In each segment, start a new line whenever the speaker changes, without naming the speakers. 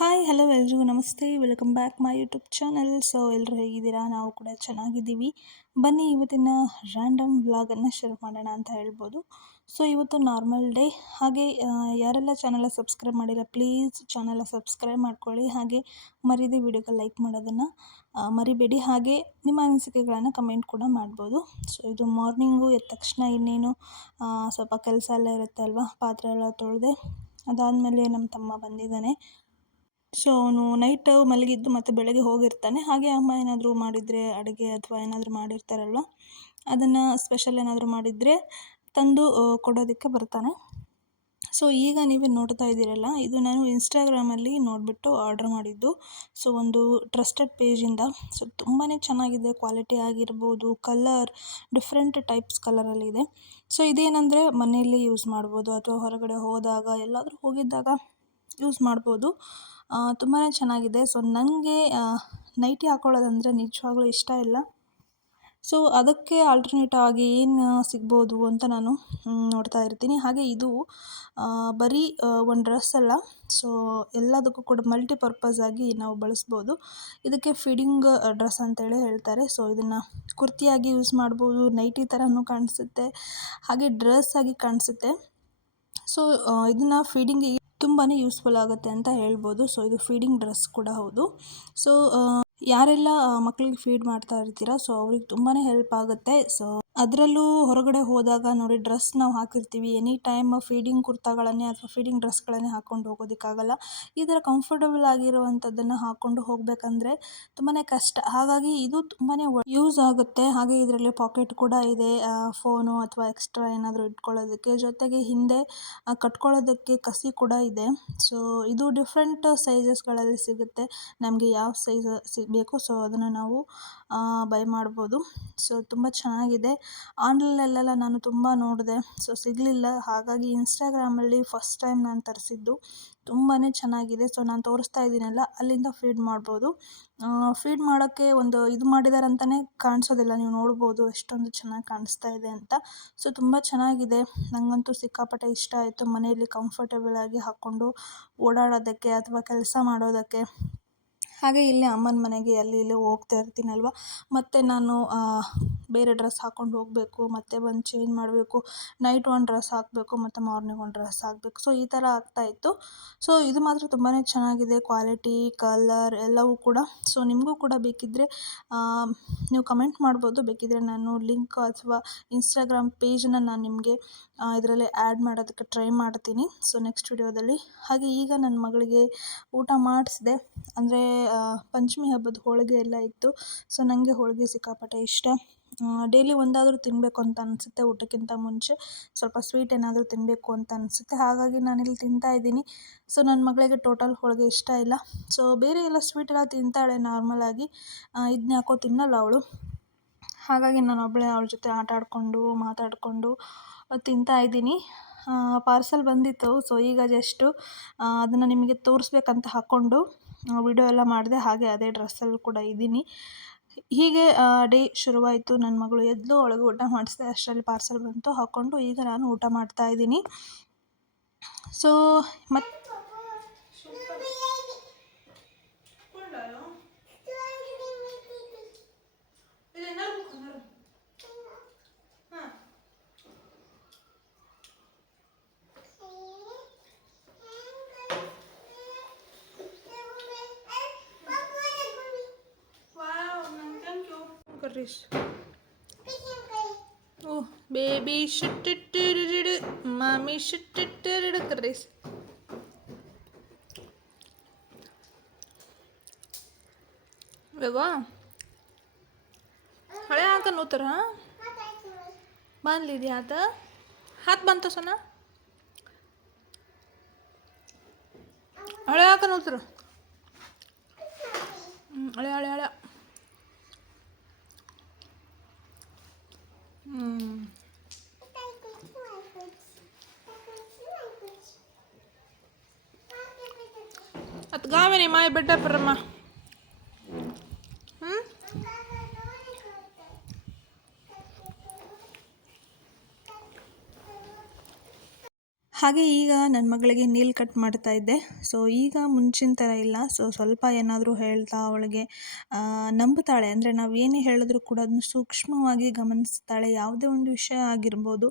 Hi hello ಎಲ್ರಿಗೂ. ನಮಸ್ತೆ. Welcome back my YouTube channel so ಎಲ್ಲರೂ ಹೇಗಿದ್ದೀರಾ? ನಾವು ಕೂಡ ಚೆನ್ನಾಗಿದ್ದೀವಿ. ಬನ್ನಿ, ಇವತ್ತಿನ ರ್ಯಾಂಡಮ್ ವ್ಲಾಗನ್ನು ಶುರು ಮಾಡೋಣ ಅಂತ ಹೇಳ್ಬೋದು. ಸೊ ಇವತ್ತು ನಾರ್ಮಲ್ ಡೇ ಹಾಗೆ ಯಾರೆಲ್ಲ ಚಾನಲ ಸಬ್ಸ್ಕ್ರೈಬ್ ಮಾಡಿಲ್ಲ ಪ್ಲೀಸ್ ಚಾನಲ ಸಬ್ಸ್ಕ್ರೈಬ್ ಮಾಡ್ಕೊಳ್ಳಿ. ಹಾಗೆ, ಮರಿದಿ ವಿಡಿಯೋಗೆ ಲೈಕ್ ಮಾಡೋದನ್ನು ಮರಿಬೇಡಿ. ಹಾಗೆ, ನಿಮ್ಮ ಅನಿಸಿಕೆಗಳನ್ನು ಕಮೆಂಟ್ ಕೂಡ ಮಾಡ್ಬೋದು. ಸೊ ಇದು ಮಾರ್ನಿಂಗು ಎದ್ದ ತಕ್ಷಣ ಇನ್ನೇನು ಸ್ವಲ್ಪ ಕೆಲಸ ಎಲ್ಲ ಇರುತ್ತೆ ಅಲ್ವಾ? ಪಾತ್ರೆ ಎಲ್ಲ ತೊಳೆದೆ, ಅದಾದಮೇಲೆ ನಮ್ಮ ತಮ್ಮ ಬಂದಿದ್ದಾನೆ. ಸೊ ಅವನು ನೈಟ್ ಮಲಗಿದ್ದು ಮತ್ತು ಬೆಳಗ್ಗೆ ಹೋಗಿರ್ತಾನೆ. ಹಾಗೆ ಅಮ್ಮ ಏನಾದರೂ ಮಾಡಿದರೆ, ಅಡುಗೆ ಅಥವಾ ಏನಾದರೂ ಮಾಡಿರ್ತಾರಲ್ವ? ಅದನ್ನು ಸ್ಪೆಷಲ್ ಏನಾದರೂ ಮಾಡಿದರೆ ತಂದು ಕೊಡೋದಕ್ಕೆ ಬರ್ತಾನೆ. ಸೊ ಈಗ ನೀವೇ ನೋಡ್ತಾ ಇದ್ದೀರಲ್ಲ, ಇದು ನಾನು ಇನ್ಸ್ಟಾಗ್ರಾಮಲ್ಲಿ ನೋಡಿಬಿಟ್ಟು ಆರ್ಡ್ರ್ ಮಾಡಿದ್ದು. ಸೊ ಒಂದು ಟ್ರಸ್ಟೆಡ್ ಪೇಜಿಂದ ಸೊ ತುಂಬಾ ಚೆನ್ನಾಗಿದೆ ಕ್ವಾಲಿಟಿ ಆಗಿರ್ಬೋದು ಕಲರ್ ಡಿಫ್ರೆಂಟ್ ಟೈಪ್ಸ್ ಕಲರಲ್ಲಿದೆ ಸೊ ಇದೇನೆಂದರೆ ಮನೆಯಲ್ಲಿ ಯೂಸ್ ಮಾಡ್ಬೋದು, ಅಥವಾ ಹೊರಗಡೆ ಹೋದಾಗ, ಎಲ್ಲಾದರೂ ಹೋಗಿದ್ದಾಗ ಯೂಸ್ ಮಾಡ್ಬೋದು. ತುಂಬಾ ಚೆನ್ನಾಗಿದೆ. ಸೊ ನನಗೆ ನೈಟಿ ಹಾಕೊಳ್ಳೋದಂದರೆ ನಿಜವಾಗ್ಲೂ ಇಷ್ಟ ಇಲ್ಲ. ಸೊ ಅದಕ್ಕೆ ಆಲ್ಟರ್ನೇಟ್ ಆಗಿ ಏನು ಸಿಗ್ಬೋದು ಅಂತ ನಾನು ನೋಡ್ತಾ ಇರ್ತೀನಿ. ಹಾಗೆ ಇದು ಬರೀ ಒಂದು ಡ್ರೆಸ್ ಅಲ್ಲ. ಸೊ ಎಲ್ಲದಕ್ಕೂ ಕೂಡ ಮಲ್ಟಿಪರ್ಪಸ್ ಆಗಿ ನಾವು ಬಳಸ್ಬೋದು. ಇದಕ್ಕೆ ಫೀಡಿಂಗ್ ಡ್ರೆಸ್ ಅಂತೇಳಿ ಹೇಳ್ತಾರೆ. ಸೊ ಇದನ್ನು ಕುರ್ತಿಯಾಗಿ ಯೂಸ್ ಮಾಡ್ಬೋದು ನೈಟಿ ಥರನೂ ಕಾಣಿಸುತ್ತೆ. ಹಾಗೆ ಡ್ರೆಸ್ ಆಗಿ ಕಾಣಿಸುತ್ತೆ. ಸೊ ಇದನ್ನು ಫೀಡಿಂಗಿಗೆ ತುಂಬಾ ಯೂಸ್ಫುಲ್ ಆಗುತ್ತೆ ಅಂತ ಹೇಳ್ಬೋದು. ಸೊ ಇದು ಫೀಡಿಂಗ್ ಡ್ರೆಸ್ ಕೂಡ ಹೌದು. ಸೊ ಯಾರೆಲ್ಲ ಮಕ್ಕಳಿಗೆ ಫೀಡ್ ಮಾಡ್ತಾ ಇರ್ತೀರಾ ಸೊ ಅವ್ರಿಗೆ ತುಂಬಾ ಹೆಲ್ಪ್ ಆಗುತ್ತೆ. ಸೊ ಅದರಲ್ಲೂ ಹೊರಗಡೆ ಹೋದಾಗ ನೋಡಿ ಡ್ರೆಸ್ ನಾವು ಹಾಕಿರ್ತೀವಿ. ಎನಿ ಟೈಮ್ ಫೀಡಿಂಗ್ ಕುರ್ತಾಗಳನ್ನೇ ಅಥವಾ ಫೀಡಿಂಗ್ ಡ್ರೆಸ್ಗಳನ್ನೇ ಹಾಕ್ಕೊಂಡು ಹೋಗೋದಕ್ಕಾಗಲ್ಲ. ಈ ಥರ ಕಂಫರ್ಟಬಲ್ ಆಗಿರುವಂಥದ್ದನ್ನು ಹಾಕ್ಕೊಂಡು ಹೋಗಬೇಕಂದ್ರೆ ತುಂಬಾ ಕಷ್ಟ. ಹಾಗಾಗಿ ಇದು ತುಂಬಾ ಯೂಸ್ ಆಗುತ್ತೆ. ಹಾಗೆ ಇದರಲ್ಲಿ ಪಾಕೆಟ್ ಕೂಡ ಇದೆ. ಫೋನು ಅಥವಾ ಎಕ್ಸ್ಟ್ರಾ ಏನಾದರೂ ಇಟ್ಕೊಳ್ಳೋದಕ್ಕೆ. ಜೊತೆಗೆ ಹಿಂದೆ ಕಟ್ಕೊಳ್ಳೋದಕ್ಕೆ ಕಸಿ ಕೂಡ ಇದೆ. ಸೊ ಇದು ಡಿಫ್ರೆಂಟ್ ಸೈಜಸ್ಗಳಲ್ಲಿ ಸಿಗುತ್ತೆ. ನಮಗೆ ಯಾವ ಸೈಜ್ ಸಿಗಬೇಕು ಸೊ ಅದನ್ನು ನಾವು ಬೈ ಮಾಡ್ಬೋದು. ಸೊ ತುಂಬ ಚೆನ್ನಾಗಿದೆ. ಆನ್ಲೈನಲ್ಲೆಲ್ಲ ನಾನು ತುಂಬ ನೋಡಿದೆ. ಸೊ, ಸಿಗಲಿಲ್ಲ. ಹಾಗಾಗಿ ಇನ್ಸ್ಟಾಗ್ರಾಮಲ್ಲಿ ಫಸ್ಟ್ ಟೈಮ್ ನಾನು ತರಿಸಿದ್ದು. ತುಂಬಾ ಚೆನ್ನಾಗಿದೆ. ಸೊ, ನಾನು ತೋರಿಸ್ತಾ ಇದ್ದೀನಲ್ಲ, ಅಲ್ಲಿಂದ ಫೀಡ್ ಮಾಡ್ಬೋದು. ಫೀಡ್ ಮಾಡೋಕ್ಕೆ ಒಂದು ಇದು ಮಾಡಿದ್ದಾರೆ ಅಂತಲೇ ಕಾಣಿಸೋದಿಲ್ಲ. ನೀವು ನೋಡ್ಬೋದು ಎಷ್ಟೊಂದು ಚೆನ್ನಾಗಿ ಕಾಣಿಸ್ತಾ ಇದೆ ಅಂತ. ಸೊ, ತುಂಬ ಚೆನ್ನಾಗಿದೆ. ನನಗಂತೂ ಸಿಕ್ಕಾಪಟ್ಟೆ ಇಷ್ಟ ಆಯಿತು. ಮನೆಯಲ್ಲಿ ಕಂಫರ್ಟೇಬಲ್ ಆಗಿ ಹಾಕ್ಕೊಂಡು ಓಡಾಡೋದಕ್ಕೆ ಅಥವಾ ಕೆಲಸ ಮಾಡೋದಕ್ಕೆ. ಹಾಗೆ ಇಲ್ಲಿ ಅಮ್ಮನ ಮನೆಗೆ ಅಲ್ಲಿ ಇಲ್ಲಿ ಹೋಗ್ತಾ ಇರ್ತೀನಲ್ವ? ಮತ್ತು ನಾನು ಬೇರೆ ಡ್ರೆಸ್ ಹಾಕ್ಕೊಂಡು ಹೋಗಬೇಕು, ಮತ್ತು ಬಂದು ಚೇಂಜ್ ಮಾಡಬೇಕು ನೈಟ್ ಒಂದು ಡ್ರೆಸ್ ಹಾಕಬೇಕು, ಮತ್ತು ಮಾರ್ನಿಂಗ್ ಒಂದು ಡ್ರೆಸ್ ಹಾಕಬೇಕು. ಸೊ ಈ ಥರ ಆಗ್ತಾಯಿತ್ತು ಸೊ ಇದು ಮಾತ್ರ ತುಂಬಾ ಚೆನ್ನಾಗಿದೆ ಕ್ವಾಲಿಟಿ ಕಲರ್ ಎಲ್ಲವೂ ಕೂಡ. ಸೊ ನಿಮಗೂ ಕೂಡ ಬೇಕಿದ್ದರೆ ನೀವು ಕಮೆಂಟ್ ಮಾಡ್ಬೋದು. ಬೇಕಿದ್ದರೆ ನಾನು ಲಿಂಕ್ ಅಥವಾ ಇನ್ಸ್ಟಾಗ್ರಾಮ್ ಪೇಜನ್ನ ನಾನು ನಿಮಗೆ ಇದರಲ್ಲಿ ಆ್ಯಡ್ ಮಾಡೋದಕ್ಕೆ ಟ್ರೈ ಮಾಡ್ತೀನಿ. ಸೊ ನೆಕ್ಸ್ಟ್ ವಿಡಿಯೋದಲ್ಲಿ ಹಾಗೆ ಈಗ ನನ್ನ ಮಗಳಿಗೆ ಊಟ ಮಾಡಿಸಿದೆ. ಅಂದರೆ ಪಂಚಮಿ ಹಬ್ಬದ ಹೋಳಿಗೆ ಎಲ್ಲ ಇತ್ತು. ಸೊ ನನಗೆ ಹೋಳಿಗೆ ಸಿಕ್ಕಾಪಟ್ಟೆ ಇಷ್ಟ. ಡೈಲಿ ಒಂದಾದರೂ ತಿನ್ನಬೇಕು ಅಂತ ಅನಿಸುತ್ತೆ ಊಟಕ್ಕಿಂತ ಮುಂಚೆ. ಸ್ವಲ್ಪ ಸ್ವೀಟ್ ಏನಾದರೂ ತಿನ್ನಬೇಕು ಅಂತ ಅನಿಸುತ್ತೆ. ಹಾಗಾಗಿ ನಾನಿಲ್ಲಿ ತಿಂತಾ ಇದ್ದೀನಿ. ಸೊ ನನ್ನ ಮಗಳಿಗೆ ಟೋಟಲ್ ಹೋಳಿಗೆ ಇಷ್ಟ ಇಲ್ಲ. ಸೊ ಬೇರೆ ಎಲ್ಲ ಸ್ವೀಟ್ ಎಲ್ಲ ತಿಂತಾಳೆ ನಾರ್ಮಲಾಗಿ ಇದನ್ನ ಯಾಕೋ ತಿನ್ನಲ್ಲ ಅವಳು. ಹಾಗಾಗಿ ನಾನು ಒಬ್ಬಳೇ ಅವಳ ಜೊತೆ ಆಟ ಆಡಿಕೊಂಡು, ಮಾತಾಡಿಕೊಂಡು ತಿಂತಾ ಇದ್ದೀನಿ. ಪಾರ್ಸಲ್ ಬಂದಿತ್ತು. ಸೊ ಈಗ ಜಸ್ಟು ಅದನ್ನು ನಿಮಗೆ ತೋರಿಸ್ಬೇಕಂತ ಹಾಕ್ಕೊಂಡು ವಿಡಿಯೋ ಎಲ್ಲ ಮಾಡಿದೆ ಹಾಗೆ ಅದೇ ಡ್ರೆಸ್ಸಲ್ಲಿ ಕೂಡ ಇದ್ದೀನಿ. ಹೀಗೆ ಡೇ ಶುರುವಾಯಿತು. ನನ್ನ ಮಗಳು ಎದ್ದು ಒಳಗೆ ಊಟ ಮಾಡಿಸಿದೆ. ಅಷ್ಟರಲ್ಲಿ ಪಾರ್ಸಲ್ ಬಂತು. ಹಾಕ್ಕೊಂಡು ಈಗ ನಾನು ಊಟ ಮಾಡ್ತಾ ಇದ್ದೀನಿ. ಸೊ ಮತ್ತು
Chris. Oh, baby, shut it, mommy, shut it, Chris. Viva. अरे यहाँ का नूतर हाँ बाँध लीजिए हाथ हाथ बांधता तो सोना अरे यहाँ का नूतर अरे अरे अरे ಅದು ಗಾವಿನಿ ಮಾಯ ಬೆಟ್ಟ ಪರಮ್ಮ
ಹಾಗೆ ಈಗ ನನ್ನ ಮಗಳಿಗೆ ನೀಲ್ ಕಟ್ ಮಾಡ್ತಾ ಇದ್ದೆ. ಸೊ ಈಗ ಮುಂಚಿನ ಥರ ಇಲ್ಲ. ಸೊ ಸ್ವಲ್ಪ ಏನಾದರೂ ಹೇಳ್ತಾ ಅವಳಿಗೆ ನಂಬುತ್ತಾಳೆ. ಅಂದರೆ ನಾವು ಏನೇ ಹೇಳಿದ್ರು ಕೂಡ ಅದನ್ನು ಸೂಕ್ಷ್ಮವಾಗಿ ಗಮನಿಸ್ತಾಳೆ. ಯಾವುದೇ ಒಂದು ವಿಷಯ ಆಗಿರ್ಬೋದು,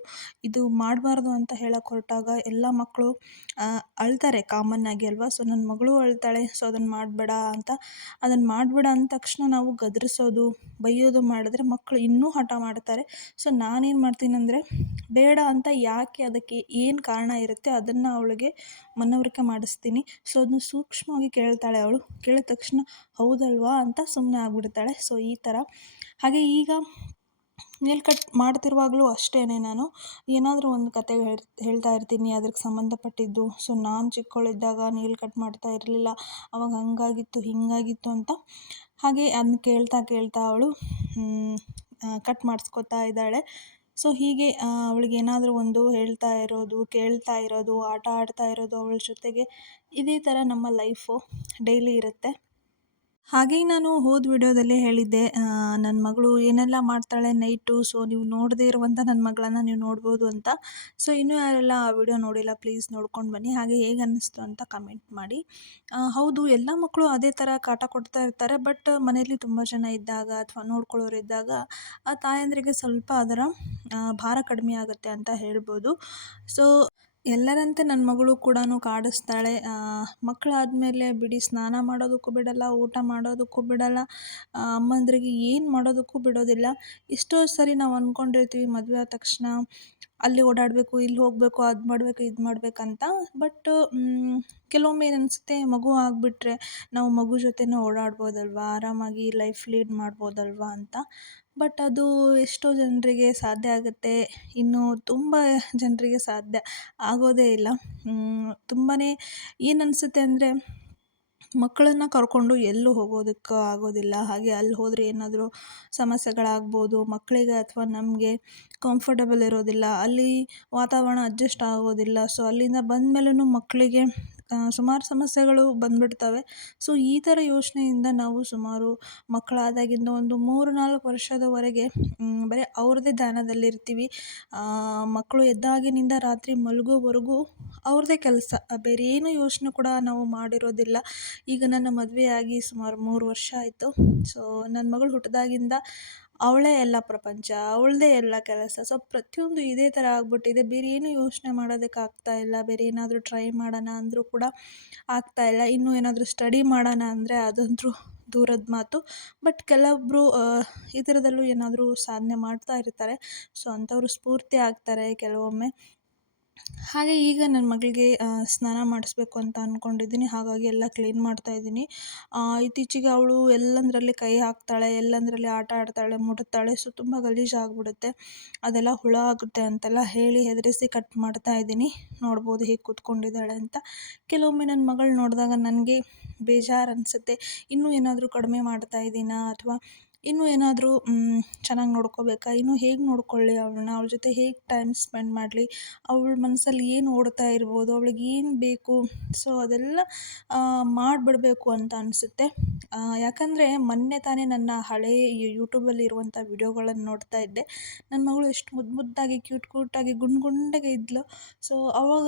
ಇದು ಮಾಡಬಾರ್ದು ಅಂತ ಹೇಳಕ್ಕೆ ಹೊರಟಾಗ ಎಲ್ಲ ಮಕ್ಕಳು ಅಳ್ತಾರೆ ಕಾಮನ್ ಆಗಿ ಅಲ್ವಾ? ಸೊ ನನ್ನ ಮಗಳು ಅಳ್ತಾಳೆ. ಸೊ ಅದನ್ನು ಮಾಡಬೇಡ ಅಂತ. ಅದನ್ನು ಮಾಡಬೇಡ ಅಂದ ತಕ್ಷಣ ನಾವು ಗದರಿಸೋದು, ಬೈಯೋದು ಮಾಡಿದ್ರೆ ಮಕ್ಕಳು ಇನ್ನೂ ಹಠ ಮಾಡ್ತಾರೆ. ಸೊ ನಾನೇನು ಮಾಡ್ತೀನಿ ಅಂದರೆ ಬೇಡ ಅಂತ ಯಾಕೆ ಅದಕ್ಕೆ ಏನು ಕಾರಣ ಇರುತ್ತೆ, ಅದನ್ನು ಅವಳಿಗೆ ಮನವರಿಕೆ ಮಾಡಿಸ್ತೀನಿ. ಸೊ, ಅದನ್ನು ಸೂಕ್ಷ್ಮವಾಗಿ ಕೇಳ್ತಾಳೆ ಅವಳು. ಕೇಳಿದ ತಕ್ಷಣ, ಹೌದಲ್ವಾ? ಅಂತ ಸುಮ್ಮನೆ ಆಗಿಬಿಡ್ತಾಳೆ. ಸೊ, ಈ ಥರ ಹಾಗೆ ಈಗ ನೇಲ್ ಕಟ್ ಮಾಡ್ತಿರುವಾಗಲೂ ಅಷ್ಟೇ ನಾನು. ಏನಾದರೂ ಒಂದು ಕತೆ ಹೇಳ್, ಹೇಳ್ತಾ ಇರ್ತೀನಿ. ಅದಕ್ಕೆ ಸಂಬಂಧಪಟ್ಟಿದ್ದು. ಸೊ, ನಾನು ಚಿಕ್ಕವಳಿದ್ದಾಗ ನೇಲ್ ಕಟ್ ಮಾಡ್ತಾ ಇರಲಿಲ್ಲ. ಅವಾಗ ಹಂಗಾಗಿತ್ತು, ಹಿಂಗಾಗಿತ್ತು ಅಂತ. ಹಾಗೆ ಅದನ್ನ ಕೇಳ್ತಾ ಕೇಳ್ತಾ ಅವಳು ಕಟ್ ಮಾಡಿಸ್ಕೊತಾ ಇದ್ದಾಳೆ. ಸೊ ಹೀಗೆ ಅವಳಿಗೆ ಏನಾದರೂ ಒಂದು ಹೇಳ್ತಾ ಇರೋದು, ಕೇಳ್ತಾ ಇರೋದು, ಆಟ ಆಡ್ತಾ ಇರೋದು ಅವಳ ಜೊತೆಗೆ ಇದೇ ಥರ ನಮ್ಮ ಲೈಫು ಡೈಲಿ ಇರುತ್ತೆ. ಹಾಗೆ ನಾನು ಹೋದ ವಿಡಿಯೋದಲ್ಲಿ ಹೇಳಿದ್ದೆ ನನ್ನ ಮಗಳು ಏನೆಲ್ಲ ಮಾಡ್ತಾಳೆ ನೈಟು, ಸೊ ನೀವು ನೋಡದೇ ಇರುವಂಥ ನನ್ನ ಮಗಳನ್ನ ನೀವು ನೋಡ್ಬೋದು ಅಂತ. ಸೊ ಇನ್ನೂ ಯಾರೆಲ್ಲ ಆ ವಿಡಿಯೋ ನೋಡಿಲ್ಲ, ಪ್ಲೀಸ್ ನೋಡ್ಕೊಂಡು ಬನ್ನಿ. ಹಾಗೆ ಹೇಗೆ ಅನ್ನಿಸ್ತು ಅಂತ ಕಮೆಂಟ್ ಮಾಡಿ. ಹೌದು, ಎಲ್ಲ ಮಕ್ಕಳು ಅದೇ ಥರ ಕಾಟ ಕೊಡ್ತಾ ಇರ್ತಾರೆ, ಬಟ್ ಮನೆಯಲ್ಲಿ ತುಂಬ ಜನ ಇದ್ದಾಗ ಅಥವಾ ನೋಡ್ಕೊಳ್ಳೋರು ಇದ್ದಾಗ ಆ ತಾಯಂದ್ರಿಗೆ ಸ್ವಲ್ಪ ಅದರ ಭಾರ ಕಡಿಮೆ ಆಗುತ್ತೆ ಅಂತ ಹೇಳ್ಬೋದು. ಸೊ ಎಲ್ಲರಂತೆ ನನ್ನ ಮಗಳು ಕೂಡ ಕಾಡಿಸ್ತಾಳೆ. ಮಕ್ಕಳಾದಮೇಲೆ ಬಿಡಿ ಸ್ನಾನ ಮಾಡೋದಕ್ಕೂ ಬಿಡಲ್ಲ, ಊಟ ಮಾಡೋದಕ್ಕೂ ಬಿಡಲ್ಲ ಅಮ್ಮಂದ್ರಿಗೆ ಏನು ಮಾಡೋದಕ್ಕೂ ಬಿಡೋದಿಲ್ಲ. ಎಷ್ಟೋ ಸರಿ ನಾವು ಅಂದ್ಕೊಂಡಿರ್ತೀವಿ ಮದುವೆ ಆದ ತಕ್ಷಣ. ಅಲ್ಲಿ ಓಡಾಡಬೇಕು, ಇಲ್ಲಿ ಹೋಗಬೇಕು, ಅದು ಮಾಡಬೇಕು, ಇದು ಮಾಡಬೇಕಂತ. ಬಟ್ ಕೆಲವೊಮ್ಮೆ ಅನಿಸುತ್ತೆ ಮಗು ಆಗಿಬಿಟ್ರೆ ನಾವು ಮಗು ಜೊತೆನೇ ಓಡಾಡ್ಬೋದಲ್ವಾ? ಆರಾಮಾಗಿ ಲೈಫ್ ಲೀಡ್ ಮಾಡ್ಬೋದಲ್ವಾ ಅಂತ. ಬಟ್ ಅದು ಎಷ್ಟೋ ಜನರಿಗೆ ಸಾಧ್ಯ ಆಗುತ್ತೆ. ಇನ್ನೂ ತುಂಬ ಜನರಿಗೆ ಸಾಧ್ಯ ಆಗೋದೇ ಇಲ್ಲ. ತುಂಬಾ ಏನು ಅನಿಸುತ್ತೆ ಅಂದರೆ ಮಕ್ಕಳನ್ನು ಕರ್ಕೊಂಡು ಎಲ್ಲೂ ಹೋಗೋದಕ್ಕೆ ಆಗೋದಿಲ್ಲ. ಹಾಗೆ ಅಲ್ಲಿ ಹೋದರೆ ಏನಾದರೂ ಸಮಸ್ಯೆಗಳಾಗ್ಬೋದು, ಮಕ್ಕಳಿಗೆ ಅಥವಾ ನಮಗೆ ಕಂಫರ್ಟಬಲ್ ಇರೋದಿಲ್ಲ. ಅಲ್ಲಿ ವಾತಾವರಣ ಅಡ್ಜಸ್ಟ್ ಆಗೋದಿಲ್ಲ. ಸೊ ಅಲ್ಲಿಂದ ಬಂದ ಮೇಲೂ ಮಕ್ಕಳಿಗೆ ಸುಮಾರು ಸಮಸ್ಯೆಗಳು ಬಂದ್ಬಿಡ್ತವೆ. ಸೊ, ಈ ಥರ ಯೋಚನೆಯಿಂದ ನಾವು ಸುಮಾರು ಮಕ್ಕಳಾದಾಗಿಂದ ಒಂದು ಮೂರು ನಾಲ್ಕು ವರ್ಷದವರೆಗೆ ಬರೀ ಅವ್ರದ್ದೇ ಧ್ಯಾನದಲ್ಲಿರ್ತೀವಿ ಮಕ್ಕಳು ಎದ್ದಾಗಿನಿಂದ ರಾತ್ರಿ ಮಲಗೋವರೆಗೂ ಅವ್ರದ್ದೇ ಕೆಲಸ. ಬೇರೆ ಏನು ಯೋಚನೆ ಕೂಡ ನಾವು ಮಾಡಿರೋದಿಲ್ಲ. ಈಗ ನನ್ನ ಮದುವೆಯಾಗಿ ಸುಮಾರು ಮೂರು ವರ್ಷ ಆಯಿತು. ಸೊ ನನ್ನ ಮಗಳು ಹುಟ್ಟಿದಾಗಿಂದ ಅವಳೇ ಎಲ್ಲ ಪ್ರಪಂಚ, ಅವಳದೇ ಎಲ್ಲ ಕೆಲಸ. ಸೊ ಪ್ರತಿಯೊಂದು ಇದೇ ಥರ ಆಗ್ಬಿಟ್ಟಿದೆ. ಬೇರೆ ಏನು ಯೋಚನೆ ಮಾಡೋದಕ್ಕೆ ಆಗ್ತಾ ಇಲ್ಲ. ಬೇರೆ ಏನಾದರೂ ಟ್ರೈ ಮಾಡೋಣ ಅಂದರೂ ಕೂಡ ಆಗ್ತಾ ಇಲ್ಲ. ಇನ್ನೂ ಏನಾದರೂ ಸ್ಟಡಿ ಮಾಡೋಣ ಅಂದರೆ ಅದಂತೂ ದೂರದ ಮಾತು. ಬಟ್ ಕೆಲವೊಬ್ಬರು ಈ ಥರದಲ್ಲೂ ಏನಾದರೂ ಸಾಧನೆ ಮಾಡ್ತಾ ಇರ್ತಾರೆ. ಸೊ ಅಂಥವ್ರು ಸ್ಫೂರ್ತಿ ಆಗ್ತಾರೆ ಕೆಲವೊಮ್ಮೆ. ಹಾಗೆ ಈಗ ನನ್ನ ಮಗಳಿಗೆ ಸ್ನಾನ ಮಾಡಿಸ್ಬೇಕು ಅಂತ ಅಂದ್ಕೊಂಡಿದ್ದೀನಿ ಹಾಗಾಗಿ ಎಲ್ಲ ಕ್ಲೀನ್ ಮಾಡ್ತಾ ಇದ್ದೀನಿ. ಇತ್ತೀಚೆಗೆ ಅವಳು ಎಲ್ಲಂದರಲ್ಲಿ ಕೈ ಹಾಕ್ತಾಳೆ, ಎಲ್ಲಂದರಲ್ಲಿ ಆಟ ಆಡ್ತಾಳೆ, ಮುಟ್ತಾಳೆ. ಸೊ ತುಂಬ ಗಲೀಜಾಗ್ಬಿಡುತ್ತೆ ಅದೆಲ್ಲ ಹುಳ ಆಗುತ್ತೆ ಅಂತೆಲ್ಲ ಹೇಳಿ ಹೆದರಿಸಿ ಕಟ್ ಮಾಡ್ತಾ ಇದ್ದೀನಿ. ನೋಡ್ಬೋದು ಹೇಗೆ ಕೂತ್ಕೊಂಡಿದ್ದಾಳೆ ಅಂತ. ಕೆಲವೊಮ್ಮೆ ನನ್ನ ಮಗಳು ನೋಡಿದಾಗ ನನಗೆ ಬೇಜಾರು ಅನಿಸುತ್ತೆ. ಇನ್ನೂ ಏನಾದರೂ ಕಡಿಮೆ ಮಾಡ್ತಾ ಇದ್ದೀನಾ? ಅಥವಾ ಇನ್ನೂ ಏನಾದರೂ ಚೆನ್ನಾಗಿ ನೋಡ್ಕೋಬೇಕಾ? ಇನ್ನೂ ಹೇಗೆ ನೋಡ್ಕೊಳ್ಳಿ ಅವಳನ್ನ? ಅವ್ಳ ಜೊತೆ ಹೇಗೆ ಟೈಮ್ ಸ್ಪೆಂಡ್ ಮಾಡಲಿ? ಅವಳ ಮನಸ್ಸಲ್ಲಿ ಏನು ಓಡ್ತಾ ಇರ್ಬೋದು? ಅವಳಿಗೆ ಏನು ಬೇಕು? ಸೊ ಅದೆಲ್ಲ ಮಾಡಿಬಿಡ್ಬೇಕು ಅಂತ ಅನಿಸುತ್ತೆ. ಯಾಕಂದರೆ ಮೊನ್ನೆ ತಾನೇ ನನ್ನ ಹಳೇ ಯೂಟ್ಯೂಬಲ್ಲಿ ಇರುವಂಥ ವಿಡಿಯೋಗಳನ್ನು ನೋಡ್ತಾ ಇದ್ದೆ. ನನ್ನ ಮಗಳು ಎಷ್ಟು ಮುದ್ದು ಮುದ್ದಾಗಿ, ಕ್ಯೂಟ್ ಕ್ಯೂಟಾಗಿ ಗುಂಡು ಗುಂಡಗೆ ಇದ್ಲು. ಸೊ ಅವಾಗ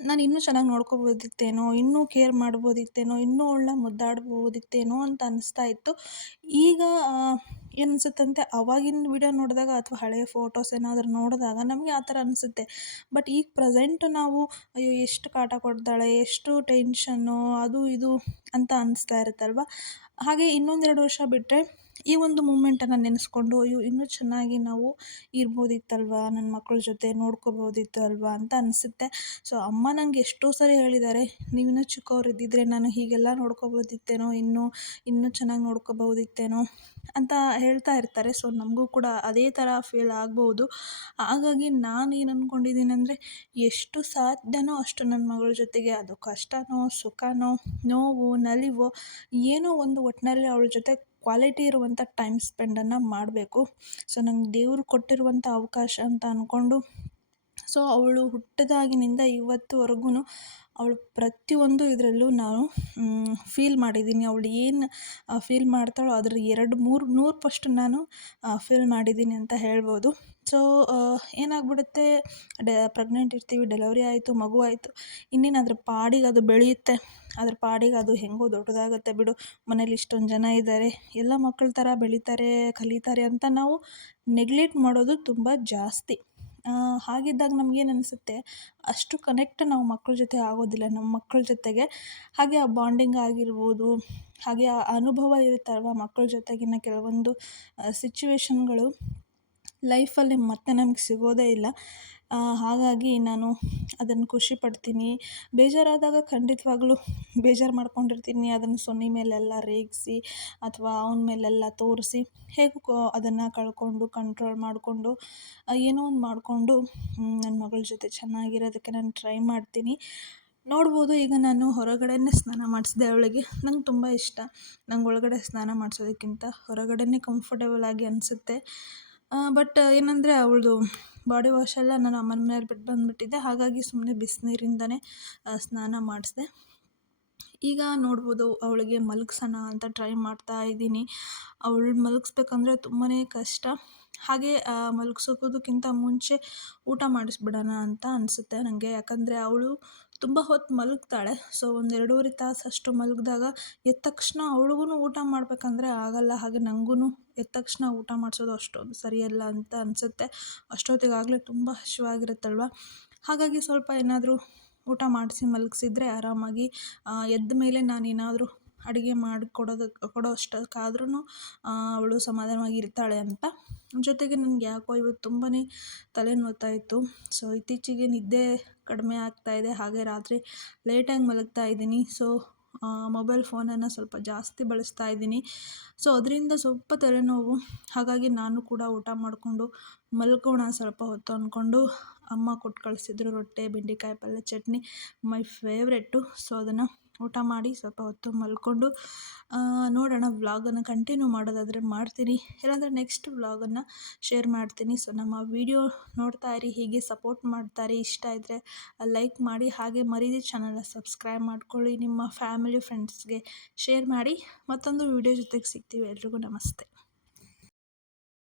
ನಾನು ಇನ್ನೂ ಚೆನ್ನಾಗಿ ನೋಡ್ಕೋಬೋದಿತ್ತೇನೋ, ಇನ್ನೂ ಕೇರ್ ಮಾಡ್ಬೋದಿತ್ತೇನೋ, ಇನ್ನೂ ಅವಳನ್ನ ಮುದ್ದಾಡ್ಬೋದಿತ್ತೇನೋ ಅಂತ ಅನಿಸ್ತಾ ಇತ್ತು. ಈಗ ಏನು ಅನ್ಸುತ್ತಂತೆ ಅವಾಗಿನ ವಿಡಿಯೋ ನೋಡಿದಾಗ ಅಥವಾ ಹಳೆಯ ಫೋಟೋಸ್ ಏನಾದರೂ ನೋಡಿದಾಗ ನಮಗೆ ಆ ಥರ ಅನಿಸುತ್ತೆ. ಬಟ್ ಈಗ ಪ್ರೆಸೆಂಟ್ ನಾವು, ಅಯ್ಯೋ, ಎಷ್ಟು ಕಾಟ ಕೊಡ್ತಾಳೆ, ಎಷ್ಟು ಟೆನ್ಷನ್ನು ಅದು ಇದು ಅಂತ ಅನಿಸ್ತಾ ಇರುತ್ತಲ್ವ? ಹಾಗೆ ಇನ್ನೊಂದೆರಡು ವರ್ಷ ಬಿಟ್ಟರೆ ಈ ಒಂದು ಮೂಮೆಂಟನ್ನು ನೆನೆಸ್ಕೊಂಡು, ಅಯ್ಯೋ, ಇನ್ನೂ ಚೆನ್ನಾಗಿ ನಾವು ಇರ್ಬೋದಿತ್ತಲ್ವ? ನನ್ನ ಮಕ್ಕಳ ಜೊತೆ ನೋಡ್ಕೋಬೋದಿತ್ತು ಅಲ್ವಾ ಅಂತ ಅನಿಸುತ್ತೆ. ಸೊ, ಅಮ್ಮ ನನಗೆ ಎಷ್ಟೋ ಸರಿ ಹೇಳಿದ್ದಾರೆ ನೀವಿನ್ನೂ ಚಿಕ್ಕವರಿದ್ದಿದ್ರೆ ನಾನು ಹೀಗೆಲ್ಲ ನೋಡ್ಕೋಬೋದಿತ್ತೇನೋ, ಇನ್ನೂ ಇನ್ನೂ ಚೆನ್ನಾಗಿ ನೋಡ್ಕೋಬೋದಿತ್ತೇನೋ ಅಂತ ಹೇಳ್ತಾ ಇರ್ತಾರೆ. ಸೊ, ನಮಗೂ ಕೂಡ ಅದೇ ಥರ ಫೀಲ್ ಆಗ್ಬೋದು. ಹಾಗಾಗಿ ನಾನು ಏನು ಅಂದ್ಕೊಂಡಿದ್ದೀನಿ ಅಂದರೆ, ಎಷ್ಟು ಸಾಧ್ಯನೋ ಅಷ್ಟು ನನ್ನ ಮಗಳ ಜೊತೆಗೆ ಅದು ಕಷ್ಟನೋ, ಸುಖನೋ, ನೋವು, ನಲಿವೋ, ಏನೋ ಒಂದು ಒಟ್ಟಿನಲ್ಲಿ ಅವಳ ಜೊತೆ ಕ್ವಾಲಿಟಿ ಇರುವಂಥ ಟೈಮ್ ಸ್ಪೆಂಡನ್ನು ಮಾಡಬೇಕು. ಸೊ ನಂಗೆ ದೇವರು ಕೊಟ್ಟಿರುವಂಥ ಅವಕಾಶ ಅಂತ ಅಂದ್ಕೊಂಡು ಸೊ ಅವಳು ಹುಟ್ಟಿದಾಗಿನಿಂದ ಇವತ್ತುವರೆಗೂ ಅವಳು ಪ್ರತಿಯೊಂದು ಇದರಲ್ಲೂ ನಾನು ಫೀಲ್ ಮಾಡಿದ್ದೀನಿ. ಅವಳು ಏನು ಫೀಲ್ ಮಾಡ್ತಾಳೋ ಅದ್ರ ಎರಡು ಮೂರು, ನೂರು ಪಷ್ಟು ನಾನು ಫೀಲ್ ಮಾಡಿದ್ದೀನಿ ಅಂತ ಹೇಳ್ಬೋದು. ಸೊ ಏನಾಗ್ಬಿಡುತ್ತೆ? ಡೆ ಪ್ರೆಗ್ನೆಂಟ್ ಇರ್ತೀವಿ ಡೆಲಿವರಿ ಆಯಿತು, ಮಗು ಆಯಿತು, ಇನ್ನೇನು ಅದ್ರ ಪಾಡಿಗೆ ಅದು ಬೆಳೆಯುತ್ತೆ? ಅದ್ರ ಪಾಡಿಗೆ ಅದು ಹೆಂಗೋ ದೊಡ್ಡದಾಗುತ್ತೆ ಬಿಡು, ಮನೇಲಿ ಇಷ್ಟೊಂದು ಜನ ಇದ್ದಾರೆ ಎಲ್ಲ ಮಕ್ಕಳ ಥರ ಬೆಳೀತಾರೆ, ಕಲಿತಾರೆ ಅಂತ ನಾವು ನೆಗ್ಲೆಕ್ಟ್ ಮಾಡೋದು ತುಂಬ ಜಾಸ್ತಿ. ಹಾಗಿದ್ದಾಗ ನಮ್ಗೇನು ಅನಿಸುತ್ತೆ, ಅಷ್ಟು ಕನೆಕ್ಟ್ ನಾವು ಮಕ್ಕಳ ಜೊತೆ ಆಗೋದಿಲ್ಲ ನಮ್ಮ ಮಕ್ಕಳ ಜೊತೆಗೆ. ಹಾಗೆ ಆ ಬಾಂಡಿಂಗ್ ಆಗಿರ್ಬೋದು, ಹಾಗೆ ಆ ಅನುಭವ ಇರುತ್ತಲ್ವ ಮಕ್ಕಳ ಜೊತೆಗಿನ ಕೆಲವೊಂದು ಸಿಚುವೇಶನ್ಗಳು ಲೈಫಲ್ಲಿ ಮತ್ತೆ ನಮ್ಗೆ ಸಿಗೋದೇ ಇಲ್ಲ. ಹಾಗಾಗಿ ನಾನು ಅದನ್ನು ಖುಷಿ ಪಡ್ತೀನಿ. ಬೇಜಾರಾದಾಗ ಖಂಡಿತವಾಗ್ಲೂ ಬೇಜಾರು ಮಾಡ್ಕೊಂಡಿರ್ತೀನಿ. ಅದನ್ನು ಸೊನ್ನೆ ಮೇಲೆಲ್ಲ ರೇಗಿಸಿ ಅಥವಾ ಅವನ ಮೇಲೆಲ್ಲ ತೋರಿಸಿ ಹೇಗೂ ಅದನ್ನು ಕಳ್ಕೊಂಡು ಕಂಟ್ರೋಲ್ ಮಾಡಿಕೊಂಡು ಏನೋ ಒಂದು ಮಾಡಿಕೊಂಡು ನನ್ನ ಮಗಳ ಜೊತೆ ಚೆನ್ನಾಗಿರೋದಕ್ಕೆ ನಾನು ಟ್ರೈ ಮಾಡ್ತೀನಿ. ನೋಡ್ಬೋದು, ಈಗ ನಾನು ಹೊರಗಡೆನೇ ಸ್ನಾನ ಮಾಡಿಸಿದೆ ಅವಳಿಗೆ. ನಂಗೆ ತುಂಬ ಇಷ್ಟ. ನಂಗೆ ಒಳಗಡೆ ಸ್ನಾನ ಮಾಡಿಸೋದಕ್ಕಿಂತ ಹೊರಗಡೆನೇ ಕಂಫರ್ಟೇಬಲ್ ಆಗಿ ಅನಿಸುತ್ತೆ. ಬಟ್ ಏನಂದರೆ ಅವಳದು ಬಾಡಿ ವಾಶ್ ಎಲ್ಲ ನಾನು ಅಮ್ಮನ ಮನೇಲಿ ಬಿಟ್ಟು ಬಂದುಬಿಟ್ಟಿದ್ದೆ. ಹಾಗಾಗಿ ಸುಮ್ಮನೆ ಬಿಸಿನೀರಿಂದನೇ ಸ್ನಾನ ಮಾಡಿಸಿದೆ. ಈಗ ನೋಡ್ಬೋದು ಅವಳಿಗೆ ಮಲಗ್ಸೋಣ ಅಂತ ಟ್ರೈ ಮಾಡ್ತಾ ಇದ್ದೀನಿ. ಅವಳು ಮಲಗಿಸ್ಬೇಕಂದ್ರೆ ತುಂಬಾ ಕಷ್ಟ. ಹಾಗೆ ಮಲಗ್ಸೋಕೋದಕ್ಕಿಂತ ಮುಂಚೆ ಊಟ ಮಾಡಿಸ್ಬಿಡೋಣ ಅಂತ ಅನಿಸುತ್ತೆ ನನಗೆ ಯಾಕಂದರೆ ಅವಳು ತುಂಬ ಹೊತ್ತು ಮಲಗ್ತಾಳೆ. ಸೊ, ಒಂದು ಎರಡೂವರೆ ತಾಸು ಅಷ್ಟು ಮಲಗಿದಾಗ ಎದ್ದ ತಕ್ಷಣ ಅವಳಿಗೂ ಊಟ ಮಾಡಬೇಕಂದ್ರೆ ಆಗಲ್ಲ. ಹಾಗೆ ನನಗೂ ಎದ್ದ ತಕ್ಷಣ ಊಟ ಮಾಡಿಸೋದು ಅಷ್ಟೊಂದು ಸರಿಯಲ್ಲ ಅಂತ ಅನಿಸುತ್ತೆ. ಅಷ್ಟೊತ್ತಿಗಾಗಲೇ ತುಂಬ ಹಸಿವಾಗಿರುತ್ತಲ್ವ? ಹಾಗಾಗಿ ಸ್ವಲ್ಪ ಏನಾದರೂ ಊಟ ಮಾಡಿಸಿ ಮಲಗಿಸಿದ್ರೆ ಆರಾಮಾಗಿ ಎದ್ದ ಮೇಲೆ ನಾನೇನಾದರೂ ಅಡುಗೆ ಮಾಡಿ ಕೊಡೋದಕ್ಕೆ ಕೊಡೋ ಅಷ್ಟಕ್ಕಾದ್ರೂ ಅವಳು ಸಮಾಧಾನವಾಗಿ ಇರ್ತಾಳೆ ಅಂತ. ಜೊತೆಗೆ ನನಗೆ ಯಾಕೋ ಇವತ್ತು ತುಂಬಾ ತಲೆ ಇತ್ತು. ಸೊ ಇತ್ತೀಚೆಗೆ ನಿದ್ದೆ ಕಡಿಮೆ ಆಗ್ತಾಯಿದೆ ಹಾಗೆ ರಾತ್ರಿ ಲೇಟಾಗಿ ಮಲಗ್ತಾ ಇದ್ದೀನಿ. ಸೊ ಮೊಬೈಲ್ ಫೋನನ್ನು ಸ್ವಲ್ಪ ಜಾಸ್ತಿ ಬಳಸ್ತಾ ಇದ್ದೀನಿ. ಸೊ ಅದರಿಂದ ಸ್ವಲ್ಪ ತಲೆನೋವು. ಹಾಗಾಗಿ ನಾನು ಕೂಡ ಊಟ ಮಾಡಿಕೊಂಡು ಮಲ್ಕೋಣ ಸ್ವಲ್ಪ ಹೊತ್ತು ಅಂದ್ಕೊಂಡು ಅಮ್ಮ ಕೊಟ್ಟು ಕಳಿಸಿದ್ರು ರೊಟ್ಟಿ, ಬೆಂಡೆಕಾಯಿ ಪಲ್ಯ, ಚಟ್ನಿ ಮೈ ಫೇವ್ರೆಟ್ಟು ಸೊ ಅದನ್ನು ಊಟ ಮಾಡಿ ಸ್ವಲ್ಪ ಹೊತ್ತು ಮಲ್ಕೊಂಡು ನೋಡೋಣ ವ್ಲಾಗನ್ನು ಕಂಟಿನ್ಯೂ ಮಾಡೋದಾದರೆ ಮಾಡ್ತೀನಿ. ಇಲ್ಲಾಂದರೆ ನೆಕ್ಸ್ಟ್ ವ್ಲಾಗನ್ನು ಶೇರ್ ಮಾಡ್ತೀನಿ. ಸೊ ನಮ್ಮ ವೀಡಿಯೋ ನೋಡ್ತಾ ಇರಿ, ಹೀಗೆ ಸಪೋರ್ಟ್ ಮಾಡ್ತಾರೆ ಇಷ್ಟ ಇದ್ದರೆ ಲೈಕ್ ಮಾಡಿ, ಹಾಗೆ ಮರೀದಿ ಚಾನಲ್ನ ಸಬ್ಸ್ಕ್ರೈಬ್ ಮಾಡ್ಕೊಳ್ಳಿ. ನಿಮ್ಮ ಫ್ಯಾಮಿಲಿ ಫ್ರೆಂಡ್ಸ್ಗೆ ಶೇರ್ ಮಾಡಿ. ಮತ್ತೊಂದು ವಿಡಿಯೋ ಜೊತೆಗೆ ಸಿಗ್ತೀವಿ ಎಲ್ರಿಗೂ. ನಮಸ್ತೆ.